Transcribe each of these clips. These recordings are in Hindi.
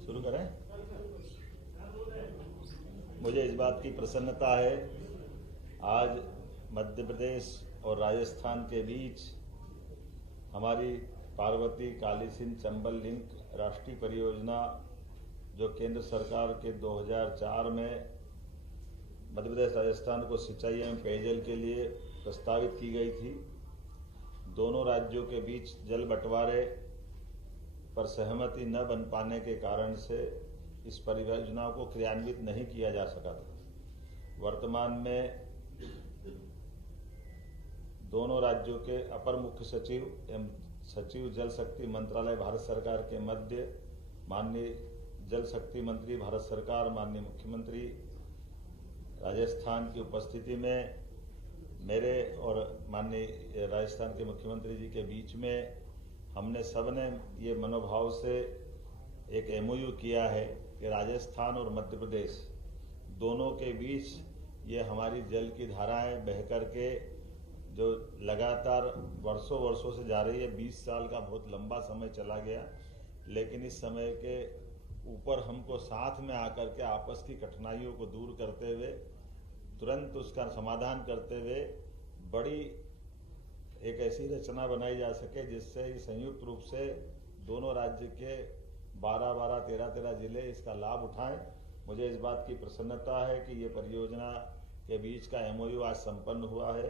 शुरू करें। मुझे इस बात की प्रसन्नता है, आज मध्य प्रदेश और राजस्थान के बीच हमारी पार्वती काली सिंध चंबल लिंक राष्ट्रीय परियोजना जो केंद्र सरकार के 2004 में मध्य प्रदेश राजस्थान को सिंचाई एवं पेयजल के लिए प्रस्तावित की गई थी। दोनों राज्यों के बीच जल बंटवारे पर सहमति न बन पाने के कारण से इस परियोजना को क्रियान्वित नहीं किया जा सका था। वर्तमान में दोनों राज्यों के अपर मुख्य सचिव एवं सचिव जल शक्ति मंत्रालय भारत सरकार के मध्य माननीय जल शक्ति मंत्री भारत सरकार माननीय मुख्यमंत्री राजस्थान की उपस्थिति में मेरे और माननीय राजस्थान के मुख्यमंत्री जी के बीच में हमने सबने ये मनोभाव से एक MOU किया है कि राजस्थान और मध्य प्रदेश दोनों के बीच ये हमारी जल की धाराएं बह कर के जो लगातार वर्षों वर्षों से जा रही है, 20 साल का बहुत लंबा समय चला गया, लेकिन इस समय के ऊपर हमको साथ में आकर के आपस की कठिनाइयों को दूर करते हुए तुरंत उसका समाधान करते हुए बड़ी एक ऐसी रचना बनाई जा सके जिससे संयुक्त रूप से दोनों राज्य के 12-12, 13-13 जिले इसका लाभ उठाएं। मुझे इस बात की प्रसन्नता है कि ये परियोजना के बीच का MOU आज संपन्न हुआ है।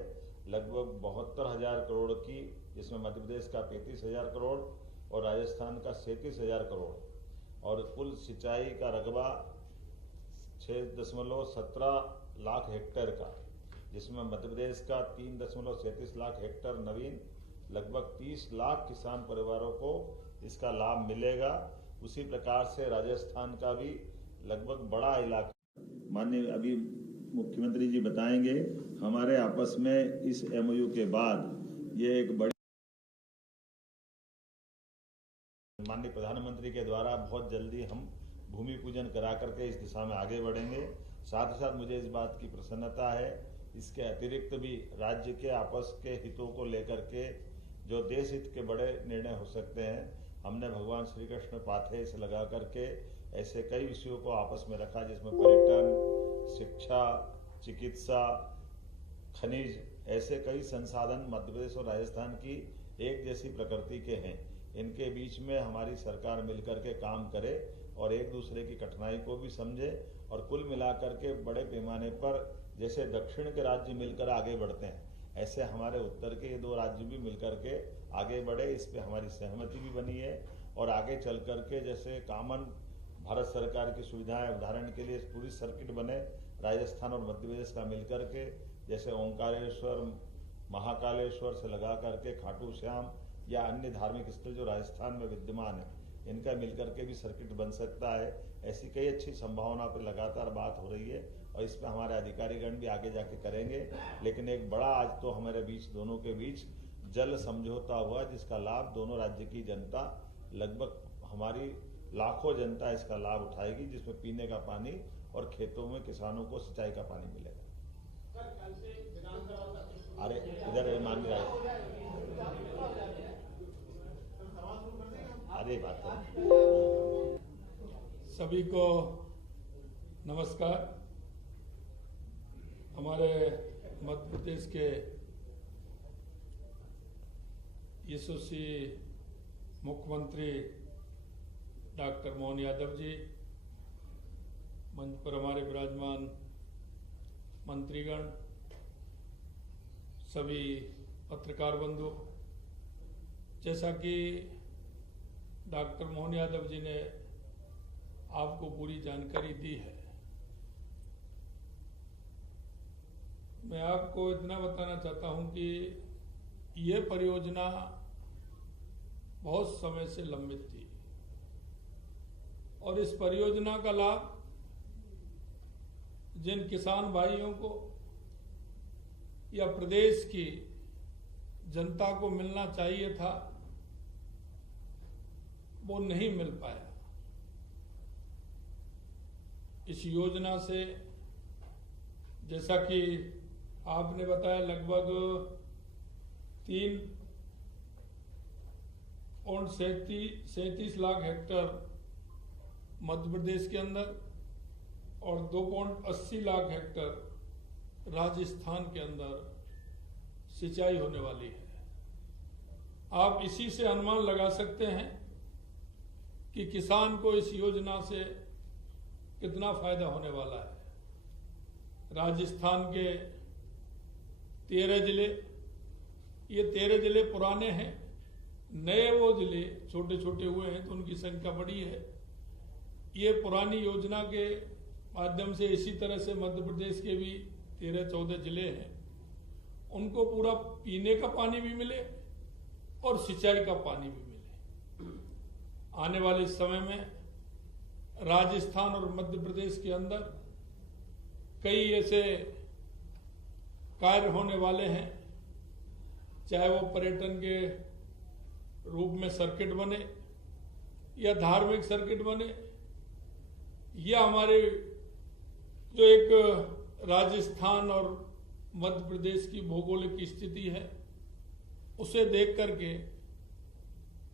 लगभग 72,000 करोड़ की, जिसमें मध्य प्रदेश का 35,000 करोड़ और राजस्थान का 37,000 करोड़, और कुल सिंचाई का रकबा 6.17 लाख हेक्टेयर का, जिसमें मध्य प्रदेश का 3.37 लाख हेक्टेयर नवीन, लगभग 30 लाख किसान परिवारों को इसका लाभ मिलेगा। उसी प्रकार से राजस्थान का भी लगभग बड़ा इलाका, माननीय अभी मुख्यमंत्री जी बताएंगे, हमारे आपस में इस MOU के बाद ये एक बड़ी माननीय प्रधानमंत्री के द्वारा बहुत जल्दी हम भूमि पूजन करा करके इस दिशा में आगे बढ़ेंगे। साथ ही साथ मुझे इस बात की प्रसन्नता है, इसके अतिरिक्त भी राज्य के आपस के हितों को लेकर के जो देश हित के बड़े निर्णय हो सकते हैं, हमने भगवान श्री कृष्ण पाथे से लगा करके ऐसे कई विषयों को आपस में रखा, जिसमें पर्यटन, शिक्षा, चिकित्सा, खनिज, ऐसे कई संसाधन मध्य प्रदेश और राजस्थान की एक जैसी प्रकृति के हैं। इनके बीच में हमारी सरकार मिलकर के काम करे और एक दूसरे की कठिनाई को भी समझे, और कुल मिलाकर के बड़े पैमाने पर जैसे दक्षिण के राज्य मिलकर आगे बढ़ते हैं, ऐसे हमारे उत्तर के ये 2 राज्य भी मिलकर के आगे बढ़े। इस पे हमारी सहमति भी बनी है, और आगे चल करके जैसे कॉमन भारत सरकार की सुविधाएं, उदाहरण के लिए पूरी सर्किट बने राजस्थान और मध्य प्रदेश का मिलकर के, जैसे ओंकारेश्वर, महाकालेश्वर से लगा करके खाटू श्याम या अन्य धार्मिक स्थल जो राजस्थान में विद्यमान है, इनका मिलकर के भी सर्किट बन सकता है। ऐसी कई अच्छी संभावना पर लगातार बात हो रही है, और इस पर हमारे अधिकारीगण भी आगे जाके करेंगे। लेकिन एक बड़ा आज तो हमारे बीच, दोनों के बीच जल समझौता हुआ, जिसका लाभ दोनों राज्य की जनता, लगभग हमारी लाखों जनता इसका लाभ उठाएगी, जिसमें पीने का पानी और खेतों में किसानों को सिंचाई का पानी मिलेगा। अरे इधर मान रहा है, अरे बात है। सभी को नमस्कार। हमारे मध्य प्रदेश के यशस्वी मुख्यमंत्री डॉक्टर मोहन यादव जी, मंच पर हमारे विराजमान मंत्रीगण, सभी पत्रकार बंधु, जैसा कि डॉक्टर मोहन यादव जी ने आपको पूरी जानकारी दी है, मैं आपको इतना बताना चाहता हूं कि ये परियोजना बहुत समय से लंबित थी और इस परियोजना का लाभ जिन किसान भाइयों को या प्रदेश की जनता को मिलना चाहिए था वो नहीं मिल पाया। इस योजना से, जैसा कि आपने बताया, लगभग 3.37 लाख हेक्टर मध्य प्रदेश के अंदर और 2.80 लाख हेक्टर राजस्थान के अंदर सिंचाई होने वाली है। आप इसी से अनुमान लगा सकते हैं कि किसान को इस योजना से कितना फायदा होने वाला है। राजस्थान के 13 जिले, ये 13 जिले पुराने हैं, नए वो जिले छोटे छोटे हुए हैं तो उनकी संख्या बड़ी है। ये पुरानी योजना के माध्यम से इसी तरह से मध्य प्रदेश के भी 13-14 जिले हैं, उनको पूरा पीने का पानी भी मिले और सिंचाई का पानी भी मिले। आने वाले समय में राजस्थान और मध्य प्रदेश के अंदर कई ऐसे कार्य होने वाले हैं, चाहे वो पर्यटन के रूप में सर्किट बने या धार्मिक सर्किट बने, या हमारे जो एक राजस्थान और मध्य प्रदेश की भौगोलिक स्थिति है उसे देख करके,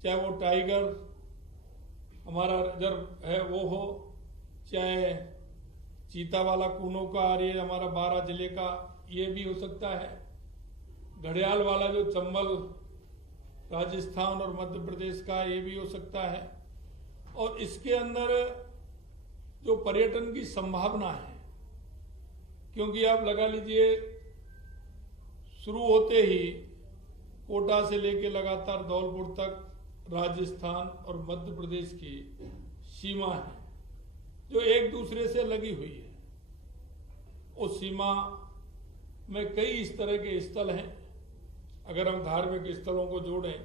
चाहे वो टाइगर हमारा रिजर्व है वो हो, चाहे चीता वाला कूनो का एरिया हमारा 12 जिले का ये भी हो सकता है, घड़ियाल वाला जो चंबल राजस्थान और मध्य प्रदेश का ये भी हो सकता है। और इसके अंदर जो पर्यटन की संभावना है, क्योंकि आप लगा लीजिए शुरू होते ही कोटा से लेके लगातार धौलपुर तक राजस्थान और मध्य प्रदेश की सीमा है जो एक दूसरे से लगी हुई है। उस सीमा में कई इस तरह के स्थल हैं, अगर हम धार्मिक स्थलों को जोड़ें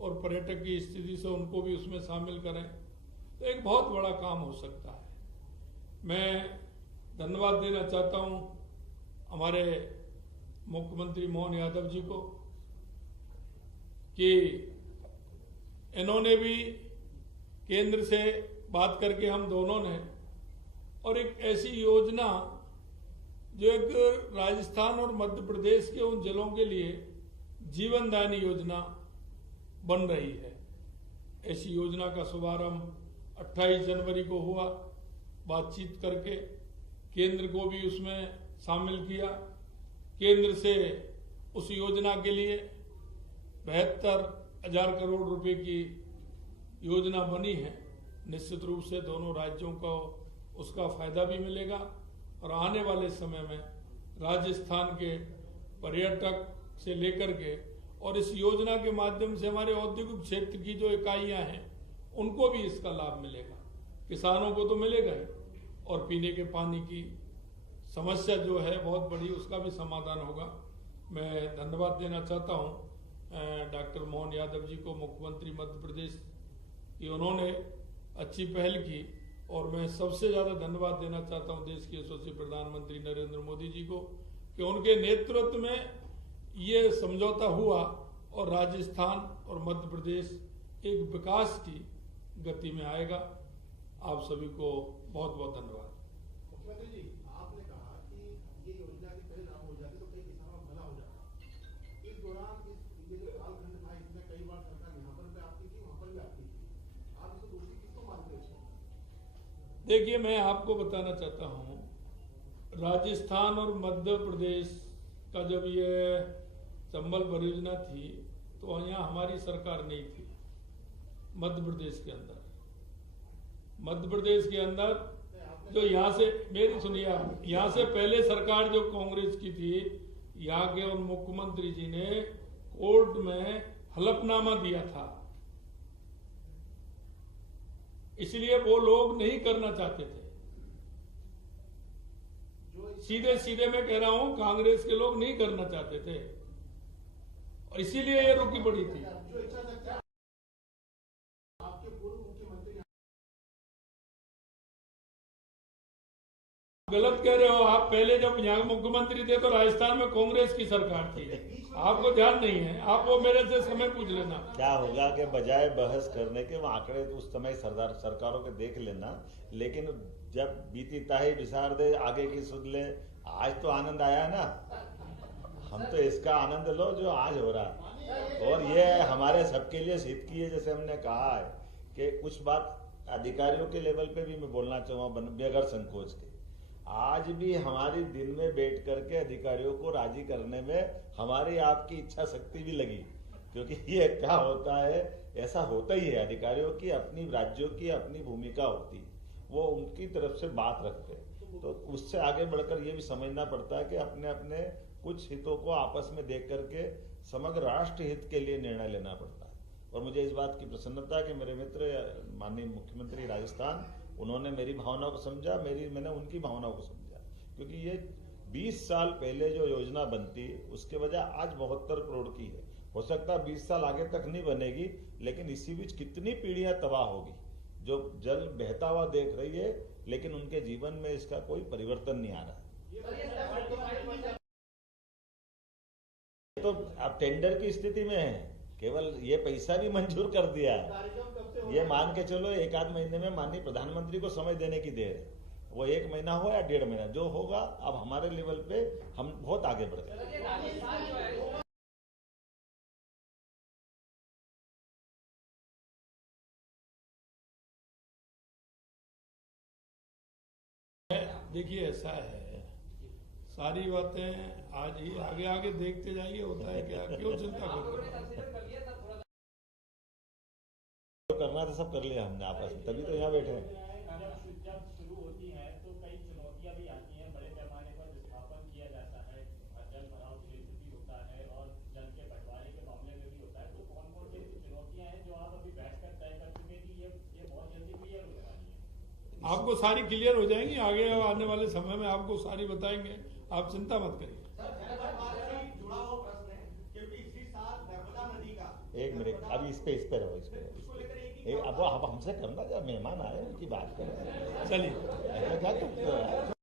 और पर्यटक की स्थिति से उनको भी उसमें शामिल करें तो एक बहुत बड़ा काम हो सकता है। मैं धन्यवाद देना चाहता हूं हमारे मुख्यमंत्री मोहन यादव जी को कि इन्होंने भी केंद्र से बात करके हम दोनों ने और एक ऐसी योजना जो एक राजस्थान और मध्य प्रदेश के उन जिलों के लिए जीवनदायिनी योजना बन रही है। ऐसी योजना का शुभारंभ 28 जनवरी को हुआ, बातचीत करके केंद्र को भी उसमें शामिल किया। केंद्र से उस योजना के लिए 72,000 करोड़ रुपए की योजना बनी है। निश्चित रूप से दोनों राज्यों को उसका फायदा भी मिलेगा और आने वाले समय में राजस्थान के पर्यटक से लेकर के और इस योजना के माध्यम से हमारे औद्योगिक क्षेत्र की जो इकाइयां हैं उनको भी इसका लाभ मिलेगा। किसानों को तो मिलेगा ही और पीने के पानी की समस्या जो है बहुत बड़ी, उसका भी समाधान होगा। मैं धन्यवाद देना चाहता हूं डॉक्टर मोहन यादव जी को, मुख्यमंत्री मध्य प्रदेश की, उन्होंने अच्छी पहल की। और मैं सबसे ज्यादा धन्यवाद देना चाहता हूं देश के यशस्वी प्रधानमंत्री नरेंद्र मोदी जी को कि उनके नेतृत्व में ये समझौता हुआ और राजस्थान और मध्य प्रदेश एक विकास की गति में आएगा। आप सभी को बहुत बहुत धन्यवाद। मुख्यमंत्री जी, आपने कहा कि ये योजना के पहले लागू हो जाती तो कई किसानों का भला हो जाता। इस दौरान ये जो कालखंड था इसमें कई बार सरकार यहाँ पर भी आपकी थी, वहां पर भी आपकी थी, आप इसको दोषी किसको मानते हो? देखिए, मैं आपको बताना चाहता हूँ, राजस्थान और मध्य प्रदेश का जब ये चंबल परियोजना थी तो यहाँ हमारी सरकार नहीं थी। मध्य प्रदेश के अंदर जो यहाँ से, मेरी सुनिए आप, यहाँ से पहले सरकार जो कांग्रेस की थी, यहाँ के उन मुख्यमंत्री जी ने कोर्ट में हलफनामा दिया था, इसलिए वो लोग नहीं करना चाहते थे। सीधे सीधे मैं कह रहा हूं, कांग्रेस के लोग नहीं करना चाहते थे और इसीलिए ये रुकी पड़ी थी। जो इच्छा शक्ति आपके पूर्व मुख्यमंत्री गलत कह रहे हो आप। पहले जब यहाँ मुख्यमंत्री थे तो राजस्थान में कांग्रेस की सरकार थी, आपको ध्यान नहीं है। आप वो मेरे से समय पूछ लेना। क्या होगा कि बजाय बहस करने के वो आंकड़े उस समय सरकारों के देख लेना, लेकिन जब बीती ताही विसार दे आगे की सुध ले। आज तो आनंद आया ना, हम तो इसका आनंद लो जो आज हो रहा है। और ये हमारे सबके लिए हित की है। जैसे हमने कहा है कि कुछ बात अधिकारियों के लेवल पे भी मैं बोलना चाहूँगा बगैर संकोच के। आज भी हमारी दिन में बैठ करके अधिकारियों को राजी करने में हमारी आपकी इच्छा शक्ति भी लगी, क्योंकि ये क्या होता है, ऐसा होता ही है। अधिकारियों की अपनी, राज्यों की अपनी भूमिका होती है, वो उनकी तरफ से बात रखते हैं। तो उससे आगे बढ़कर ये भी समझना पड़ता है कि अपने अपने कुछ हितों को आपस में देख करके समग्र राष्ट्र हित के लिए निर्णय लेना पड़ता है। और मुझे इस बात की प्रसन्नता है कि मेरे मित्र माननीय मुख्यमंत्री राजस्थान, उन्होंने मेरी भावनाओं को समझा, मैंने उनकी भावनाओं को समझा। क्योंकि ये 20 साल पहले जो योजना बनती उसके बजाय आज 72 करोड़ की है। हो सकता है 20 साल आगे तक नहीं बनेगी, लेकिन इसी बीच कितनी पीढ़ियां तबाह होगी जो जल बहता हुआ देख रही है, लेकिन उनके जीवन में इसका कोई परिवर्तन नहीं आ रहा। तो अब टेंडर की स्थिति में है, केवल ये पैसा भी मंजूर कर दिया है। ये मान के चलो 1-8 महीने में माननीय प्रधानमंत्री को समय देने की देर है। वो 1 महीना हो या 1.5 महीना, जो होगा अब हमारे लेवल पे हम बहुत आगे बढ़ गए। देखिए ऐसा है, सारी बातें आज ही आगे आगे देखते जाइए, होता है क्या, क्यों चिंता कर रहे हो? करना तो सब कर लिया हमने आपस में, तभी तो यहाँ बैठे हैं। जब शुरू होती है तो कई चुनौतियां भी आती हैं, बड़े पैमाने पर विस्थापन किया जाता है, जल भराव की स्थिति होता है और जल के बंटवारे के मामले में भी होता है। तो कौन कौन सी चुनौतियां हैं जो आप अभी बैठकर तय कर चुके कि ये बहुत जल्दी क्लियर हो जानी है? आपको सारी क्लियर हो जाएंगी, आगे आने वाले समय में आपको सारी बताएंगे, आप चिंता मत करिए। एक मिनट, अभी इस पे रहो, अब हमसे करना, जब मेहमान आए उनकी बात करें। चलिए, क्या करते हो?